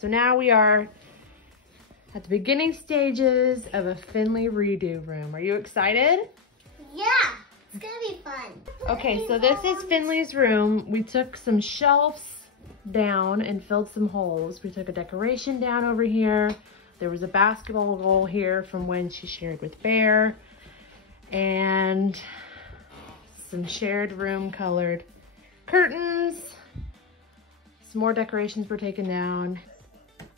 So now we are at the beginning stages of a Finley redo room. Are you excited? Yeah, it's gonna be fun. Okay, so this is Finley's room. We took some shelves down and filled some holes. We took a decoration down over here. There was a basketball goal here from when she shared with Bear. And some shared room colored curtains. Some more decorations were taken down.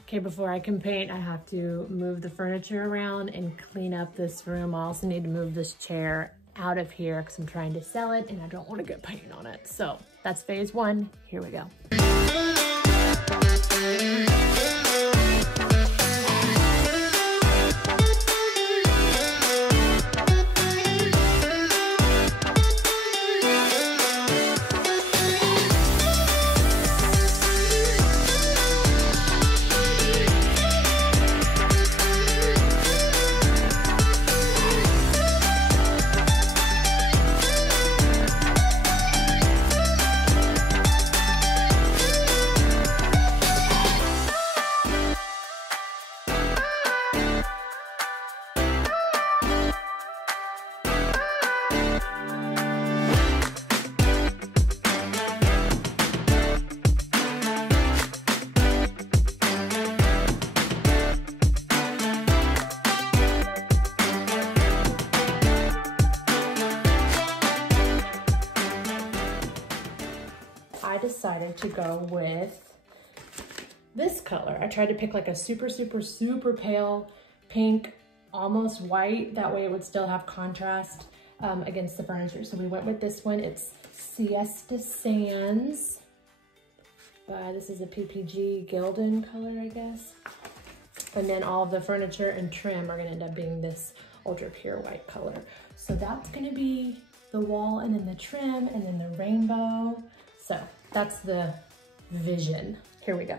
Okay, before I can paint, I have to move the furniture around and clean up this room. I also need to move this chair out of here because I'm trying to sell it and I don't want to get paint on it. So that's phase one. Here we go. I decided to go with this color. I tried to pick like a super pale pink, almost white. That way it would still have contrast against the furniture. So we went with this one. It's Siesta Sands. This is a PPG Gildan color, I guess. And then all of the furniture and trim are gonna end up being this ultra pure white color. So that's gonna be the wall and then the trim and then the rainbow. So that's the vision. Here we go.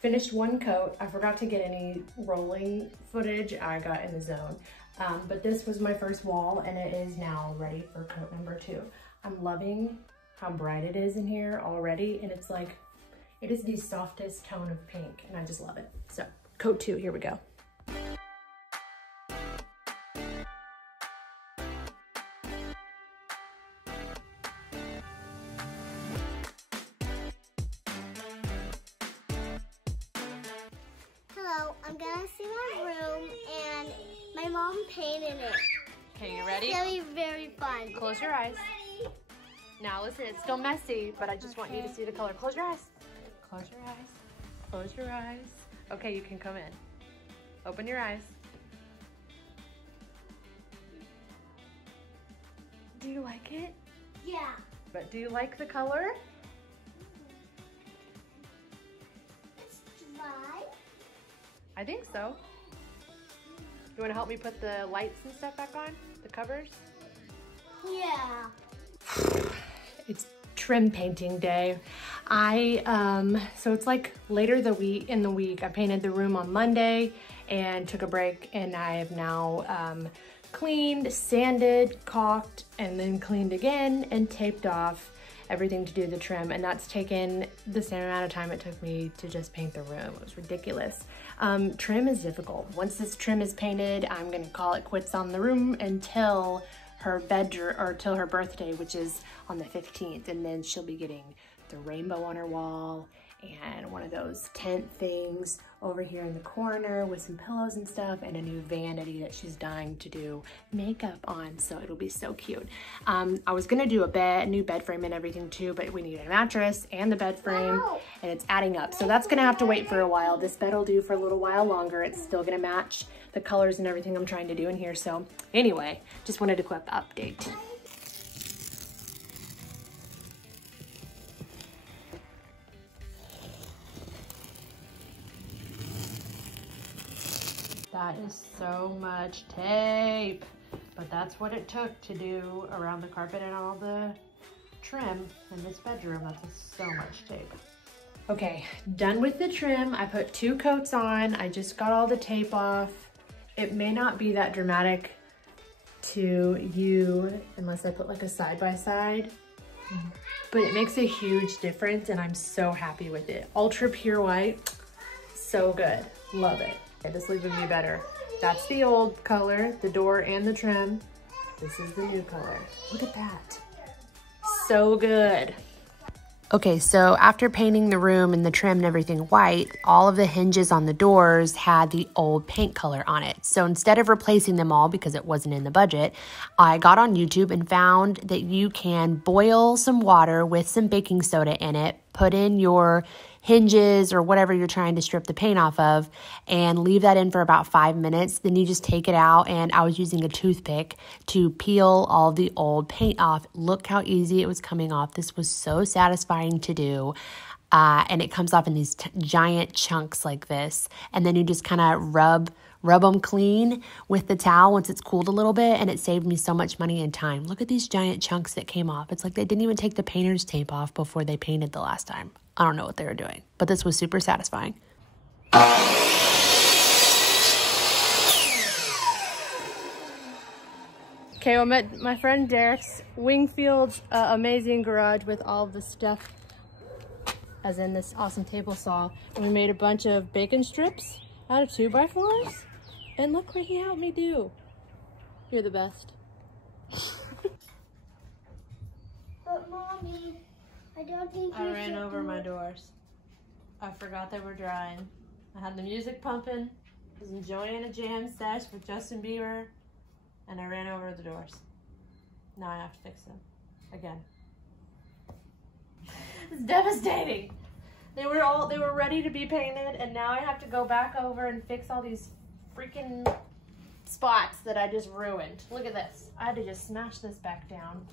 Finished one coat. I forgot to get any rolling footage. I got in the zone. But this was my first wall and it is now ready for coat number 2. I'm loving how bright it is in here already. And it's like, it is the softest tone of pink and I just love it. So coat 2, here we go. Hello, I'm gonna see my room and my mom painted it. Okay, you ready? It's gonna be very fun. Close your eyes. Now listen, it's still messy, but I just want you to see the color. Close your eyes. Close your eyes. Close your eyes. Okay, you can come in. Open your eyes. Do you like it? Yeah. But do you like the color? It's dry. I think so. You want to help me put the lights and stuff back on? The covers? Yeah. It's trim painting day. So it's like later in the week. I painted the room on Monday and took a break, and I have now cleaned, sanded, caulked, and then cleaned again and taped off everything to do the trim, and that's taken the same amount of time it took me to just paint the room. It was ridiculous. Trim is difficult. Once this trim is painted, I'm gonna call it quits on the room until her bedroom, or till her birthday, which is on the 15th, and then she'll be getting the rainbow on her wall and one of those tent things over here in the corner with some pillows and stuff, and a new vanity that she's dying to do makeup on, so it'll be so cute. I was gonna do a new bed frame and everything too, but we need a mattress and the bed frame, and it's adding up. So that's gonna have to wait for a while. This bed will do for a little while longer. It's still gonna match the colors and everything I'm trying to do in here. So anyway, just wanted to quick update. That is so much tape, but that's what it took to do around the carpet and all the trim in this bedroom. That's so much tape. Okay, done with the trim. I put 2 coats on. I just got all the tape off. It may not be that dramatic to you unless I put like a side-by-side, but it makes a huge difference and I'm so happy with it. Ultra pure white, so good, love it. Okay, this will even be better. That's the old color, the door and the trim. This is the new color. Look at that, so good. Okay, so after painting the room and the trim and everything white, all of the hinges on the doors had the old paint color on it. So instead of replacing them all because it wasn't in the budget, I got on YouTube and found that you can boil some water with some baking soda in it, put in your hinges or whatever you're trying to strip the paint off of, and leave that in for about 5 minutes. Then you just take it out, and I was using a toothpick to peel all the old paint off. Look how easy it was coming off. This was so satisfying to do. And it comes off in these giant chunks like this. And then you just kind of rub them clean with the towel once it's cooled a little bit, and it saved me so much money and time. Look at these giant chunks that came off. It's like they didn't even take the painter's tape off before they painted the last time. I don't know what they were doing, but this was super satisfying. Okay, I'm at my friend Derek's Wingfield's amazing garage with all of the stuff, as in this awesome table saw. And we made a bunch of bacon strips out of 2x4s. And look what he helped me do. You're the best. But Mommy, I don't think I ran over my doors. I forgot they were drying. I had the music pumping. I was enjoying a jam sesh with Justin Bieber. And I ran over the doors. Now I have to fix them again. It's devastating. They were ready to be painted, and now I have to go back over and fix all these freaking spots that I just ruined. Look at this. I had to just smash this back down.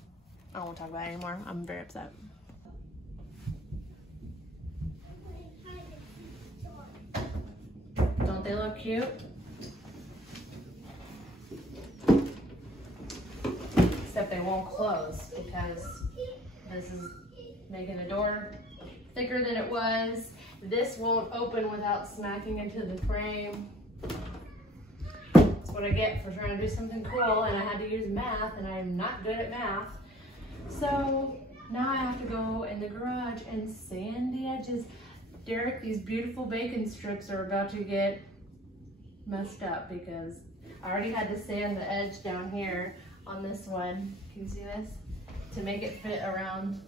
I don't want to talk about it anymore. I'm very upset. Don't they look cute? Except they won't close because this is making the door thicker than it was. This won't open without smacking into the frame. That's what I get for trying to do something cool, and I had to use math, and I'm not good at math. So now I have to go in the garage and sand the edges. Derek, these beautiful bacon strips are about to get messed up because I already had to sand the edge down here on this one. Can you see this? To make it fit around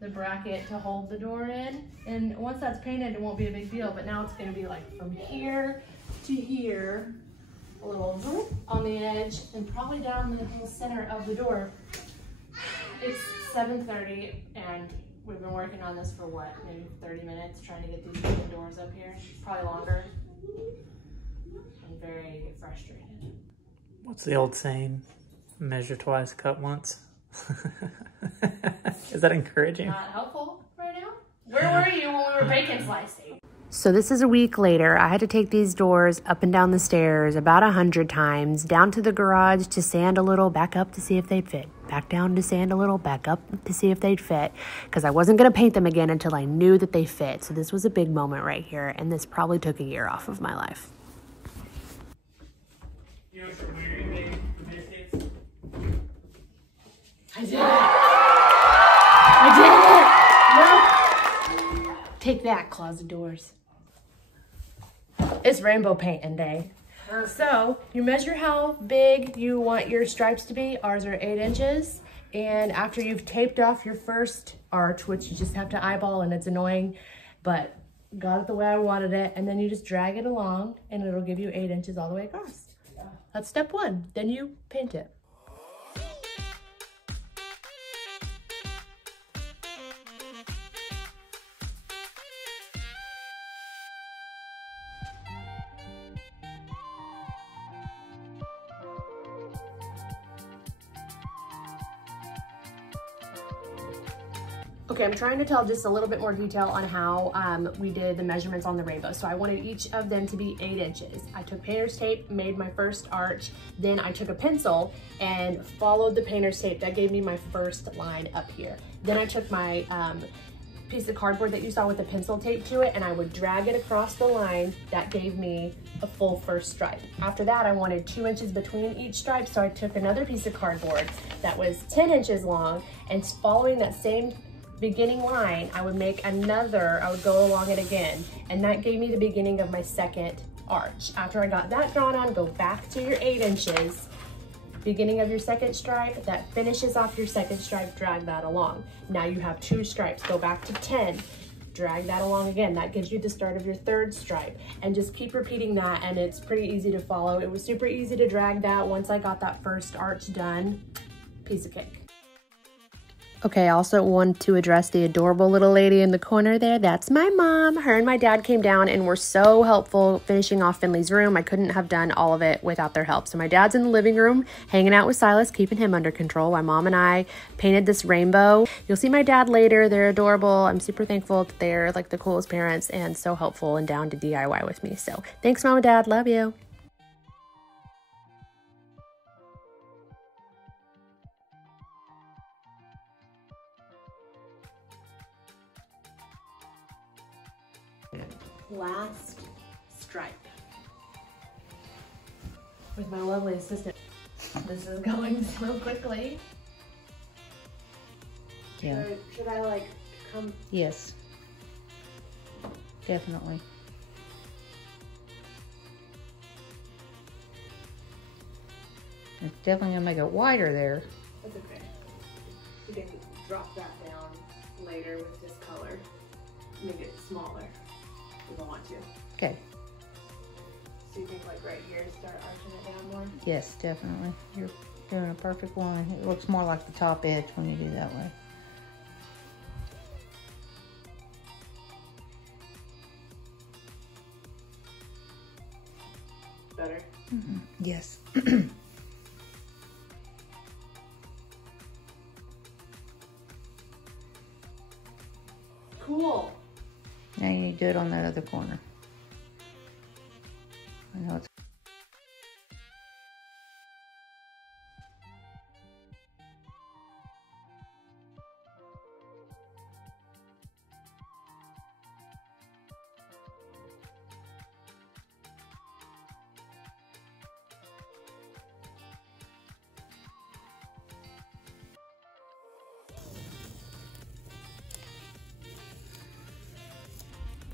the bracket to hold the door in. And once that's painted, it won't be a big deal, but now it's gonna be like from here to here, a little whoop on the edge, and probably down the whole center of the door. It's 7:30, and we've been working on this for what, maybe 30 minutes, trying to get these open doors up here, probably longer. I'm very frustrated. What's the old saying? Measure twice, cut once. Is that encouraging? Not helpful right now? Where were you when we were bacon slicing? So this is a week later. I had to take these doors up and down the stairs about 100 times, down to the garage to sand a little, back up to see if they'd fit, back down to sand a little, back up to see if they'd fit, because I wasn't going to paint them again until I knew that they fit. So this was a big moment right here, and this probably took a year off of my life. You know what's weird for biscuits? I did it! I did it! No! Take that, closet doors. It's rainbow painting day. So you measure how big you want your stripes to be. Ours are 8 inches. And after you've taped off your first arch, which you just have to eyeball and it's annoying, but got it the way I wanted it, and then you just drag it along and it'll give you 8 inches all the way across. That's step 1. Then you paint it. Okay, I'm trying to tell just a little bit more detail on how we did the measurements on the rainbow. So I wanted each of them to be 8 inches. I took painter's tape, made my first arch, then I took a pencil and followed the painter's tape. That gave me my first line up here. Then I took my piece of cardboard that you saw with the pencil tape to it, and I would drag it across the line. That gave me a full first stripe. After that, I wanted 2 inches between each stripe, so I took another piece of cardboard that was 10 inches long, and following that same beginning line, I would make another, I would go along it again, and that gave me the beginning of my second arch. After I got that drawn on, go back to your 8 inches, beginning of your second stripe, that finishes off your second stripe, drag that along. Now you have 2 stripes, go back to 10, drag that along again. That gives you the start of your third stripe, and just keep repeating that, and it's pretty easy to follow. It was super easy to drag that once I got that first arch done. Piece of cake. Okay, I also want to address the adorable little lady in the corner there. That's my mom. Her and my dad came down and were so helpful finishing off Finley's room. I couldn't have done all of it without their help. So my dad's in the living room hanging out with Silas, keeping him under control. My mom and I painted this rainbow. You'll see my dad later. They're adorable. I'm super thankful that they're like the coolest parents and so helpful and down to DIY with me. So thanks, Mom and Dad. Love you. Last stripe with my lovely assistant. This is going so quickly. Yeah. Should I like come? Yes. Definitely. It's definitely gonna make it wider there. That's okay. You can drop that down later with this color. Make it smaller if I want to. Okay. So you think like right here, start arching it down more? Yes, definitely. You're doing a perfect line. It looks more like the top edge when you do that way. Better? Mm-hmm. Yes. Cool. Now you need to do it on that other corner. I know it's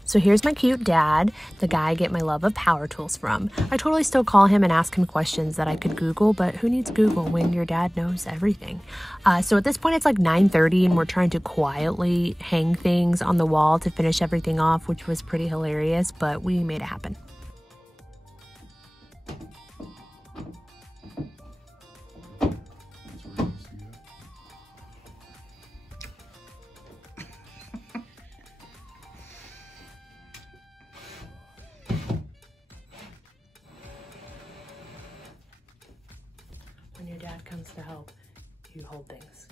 So here's my cute dad, the guy I get my love of power tools from. I totally still call him and ask him questions that I could Google, but who needs Google when your dad knows everything? So at this point it's like 9:30 and we're trying to quietly hang things on the wall to finish everything off, which was pretty hilarious, but we made it happen. When your dad comes to help, you hold things.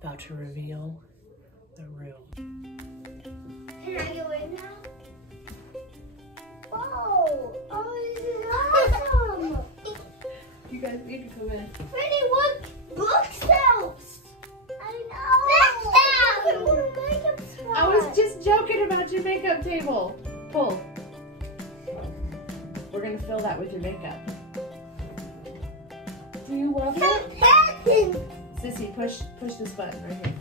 About to reveal the room. Can I go in now? Whoa! Oh, this is awesome! You guys need to come in. Pretty, look! Bookshelves! I know! Look at what a makeup spot! I was just joking about your makeup table. Pull. We're gonna fill that with your makeup. Do you love it? Sissy, push this button right here.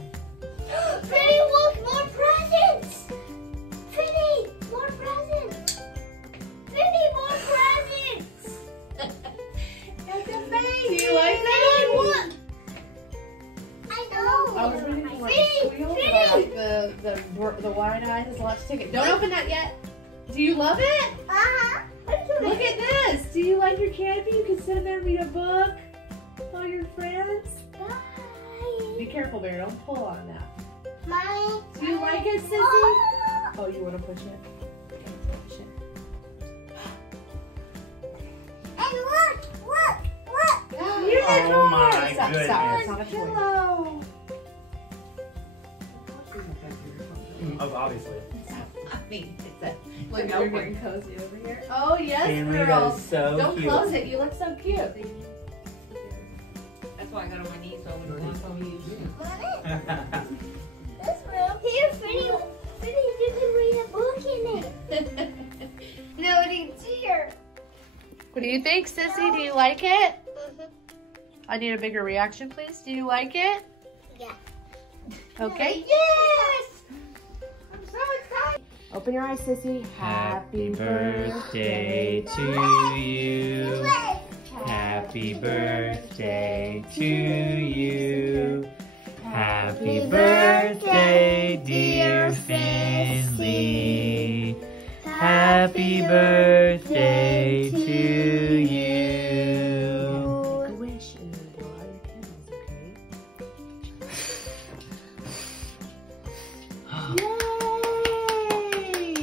Pretty, look! More presents! Pretty! squeal. The wide eye has a lot to take it. Don't open that yet. Do you love it? Look at this. Do you like your canopy? You can sit in there and read a book with all your friends. Be careful, Bear. Don't pull on that. Do you like it, Sissy? Oh, you want to push it? Okay, push it. And look. You're the Oh toy. my Stop, goodness. stop. It's not a toy. Pillow. Oh, obviously. Look, you're getting cozy over here. Oh, yes, Family, that girl. is so Don't cute. close it. You look so cute. That's why I got on my knees so I wouldn't want to use you. This room. Here, Finny, you can read a book in it. Nobody's here. What do you think, Sissy? Do you like it? I need a bigger reaction, please. Do you like it? Yeah. Okay. Yes! I'm so excited. Open your eyes, Sissy. Happy birthday to you. Happy birthday to you. Happy birthday, dear Finley. Happy birthday to you. Make a wish and then blow out your candles, okay?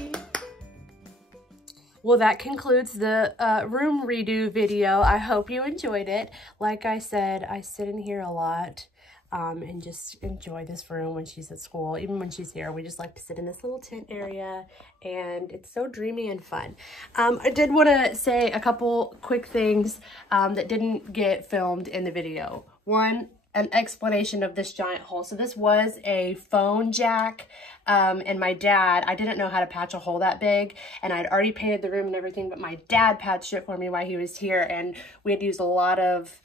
Yay! Well, that concludes the room redo video. I hope you enjoyed it. Like I said, I sit in here a lot. And just enjoy this room when she's at school. Even when she's here, we just like to sit in this little tent area, and it's so dreamy and fun. I did want to say a couple quick things that didn't get filmed in the video. One, an explanation of this giant hole. So this was a phone jack, and my dad, I didn't know how to patch a hole that big, and I'd already painted the room and everything, but my dad patched it for me while he was here, and we had to use a lot of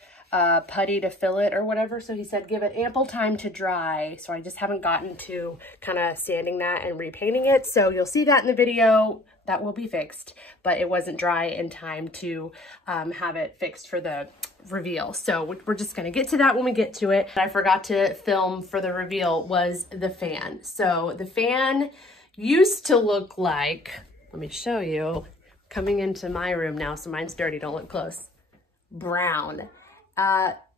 putty to fill it or whatever. So he said, give it ample time to dry. So I just haven't gotten to kind of sanding that and repainting it. So you'll see that in the video. That will be fixed, but it wasn't dry in time to have it fixed for the reveal. So we're just going to get to that when we get to it. I forgot to film for the reveal was the fan. So the fan used to look like, let me show you, coming into my room now. So mine's dirty. Don't look close. Brown.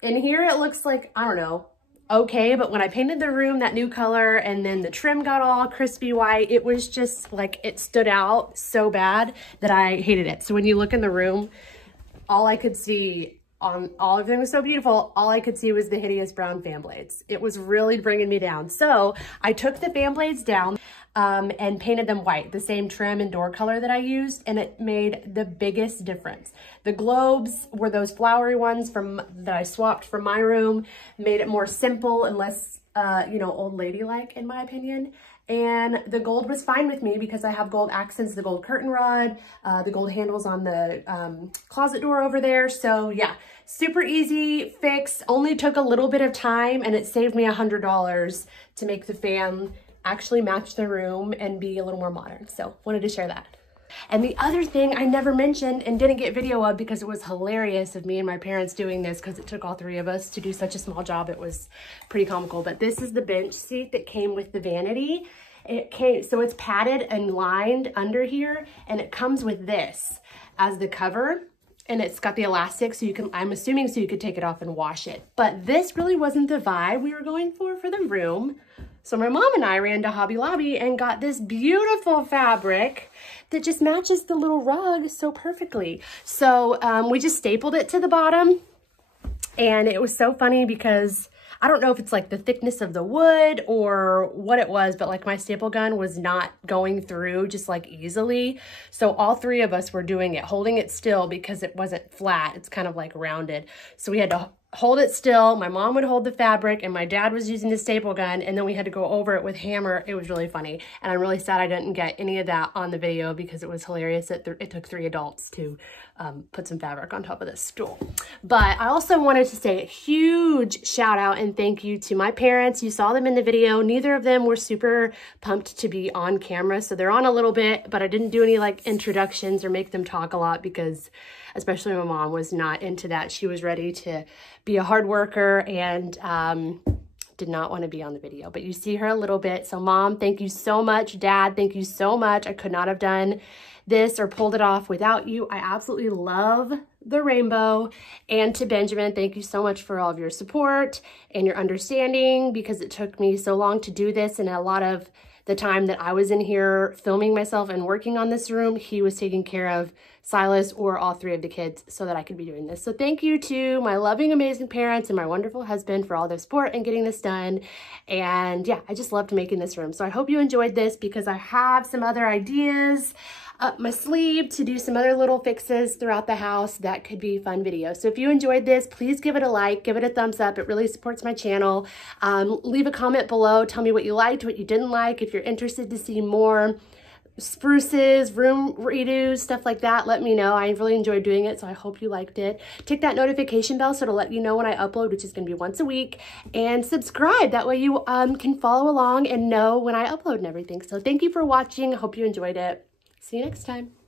In here it looks like, I don't know, okay, but when I painted the room that new color and then the trim got all crispy white, it was just like, it stood out so bad that I hated it. So when you look in the room, all I could see everything was so beautiful, all I could see was the hideous brown fan blades. It was really bringing me down. So I took the fan blades down and painted them white, the same trim and door color that I used, and it made the biggest difference. The globes were those flowery ones that I swapped from my room, made it more simple and less, you know, old lady-like in my opinion. And the gold was fine with me because I have gold accents, the gold curtain rod, the gold handles on the closet door over there. So yeah, super easy fix, only took a little bit of time, and it saved me $100 to make the fan actually match the room and be a little more modern. So wanted to share that. And the other thing I never mentioned and didn't get video of because it was hilarious of me and my parents doing this because it took all three of us to do such a small job. It was pretty comical, but this is the bench seat that came with the vanity. So it's padded and lined under here, and it comes with this as the cover, and it's got the elastic so you can, I'm assuming so you could take it off and wash it. But this really wasn't the vibe we were going for the room. So my mom and I ran to Hobby Lobby and got this beautiful fabric that just matches the little rug so perfectly. So we just stapled it to the bottom, and it was so funny because I don't know if it's like the thickness of the wood or what it was, but like my staple gun was not going through just like easily. So all three of us were doing it, holding it still because it wasn't flat. It's kind of like rounded. So we had to hold it still. My mom would hold the fabric and my dad was using the staple gun, and then we had to go over it with hammer. It was really funny. And I'm really sad I didn't get any of that on the video because it was hilarious. It took 3 adults to put some fabric on top of this stool. But I also wanted to say a huge shout out and thank you to my parents. You saw them in the video. Neither of them were super pumped to be on camera. So they're on a little bit, but I didn't do any like introductions or make them talk a lot because especially my mom was not into that. She was ready to be a hard worker and did not want to be on the video, but you see her a little bit. So Mom, thank you so much. Dad, thank you so much. I could not have done this or pulled it off without you. I absolutely love the rainbow. And to Benjamin, thank you so much for all of your support and your understanding, because it took me so long to do this, and a lot of the time that I was in here filming myself and working on this room, he was taking care of Silas or all 3 of the kids so that I could be doing this. So thank you to my loving, amazing parents and my wonderful husband for all their support and getting this done. And yeah, I just loved making this room. So I hope you enjoyed this, because I have some other ideas up my sleeve to do some other little fixes throughout the house that could be fun videos. So if you enjoyed this, please give it a like, give it a thumbs up. It really supports my channel. Leave a comment below. Tell me what you liked, what you didn't like. If you're interested to see more spruces, room redos, stuff like that, let me know. I really enjoyed doing it, so I hope you liked it. Tick that notification bell so it'll let you know when I upload, which is going to be once a week, and subscribe. That way you can follow along and know when I upload and everything. So thank you for watching. I hope you enjoyed it. See you next time.